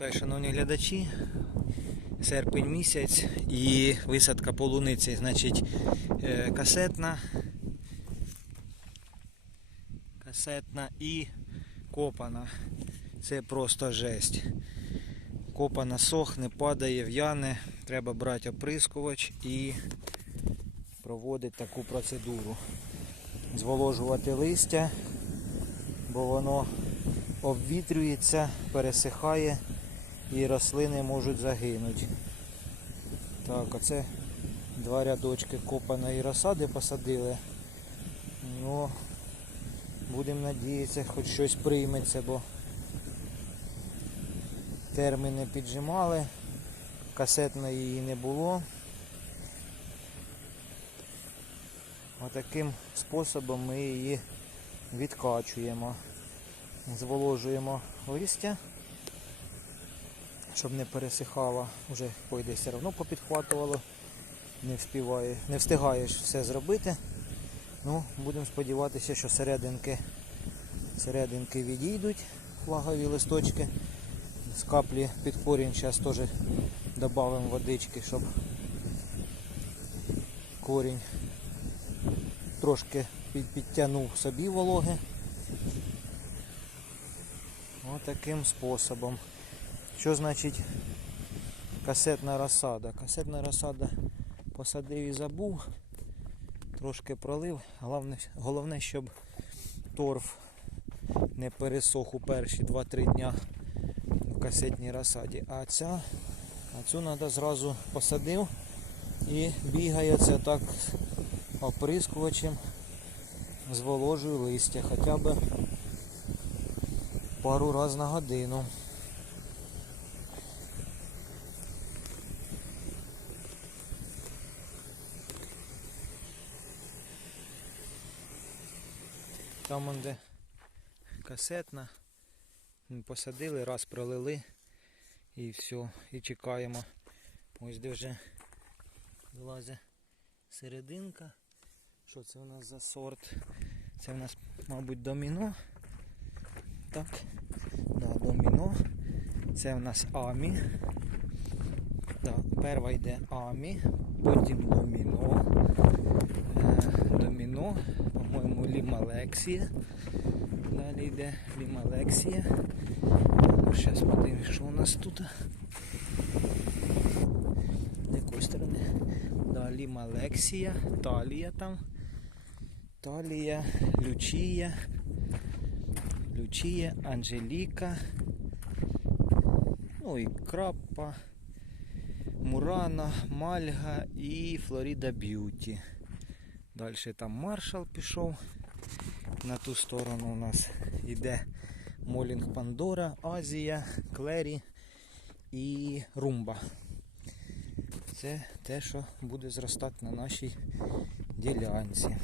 Та, шановні глядачі, серпень місяць і висадка полуниці, значить, е, касетна, касетна і копана. Це просто жесть. Копана сохне, падає, в'яне. Треба брати оприскувач і проводити таку процедуру. Зволожувати листя, бо воно обвітрюється, пересихає і рослини можуть загинути. Так, оце два рядочки копаної розсади посадили. Ну, будемо надіятися, хоч щось прийметься, бо терміни піджимали, касетної її не було. Отаким способом ми її відкачуємо. Зволожуємо листя, щоб не пересихало, вже пойде все одно попідхватувало, не вспіває, не встигаєш все зробити. Ну, будемо сподіватися, що серединки, серединки відійдуть флагові листочки. З каплі під корінь зараз теж додамо водички, щоб корінь трошки під, підтягнув собі вологи. Отаким способом. Що значить касетна розсада? Касетна розсада посадив і забув, трошки пролив. Головне, головне щоб торф не пересох у перші 2-3 дня у касетній розсаді. А ця, а цю треба зразу посадив і бігає це так оприскувачем, зволожую листя хоча б пару раз на годину. Там де касетна. Посадили, раз пролили і все. І чекаємо. Ось де вже вилазить серединка. Що це у нас за сорт? Це у нас, мабуть, доміно. Так. Да, доміно. Це у нас Амі. Так, перша йде Амі, потім доміно. Е, доміно, Лімалексія. Далі йде Лімалексія. Ну, зараз подивимось, що у нас тут. З якої сторони? Да, Лімалексія, Талія там. Талія, Лючія. Лючія, Анжеліка. Ну і Краппа, Мурана, Мальга і Флорида Б'юті. Далі там маршал пішов. На ту сторону у нас йде Молінг Пандора, Азія, Клері і Румба. Це те, що буде зростати на нашій ділянці.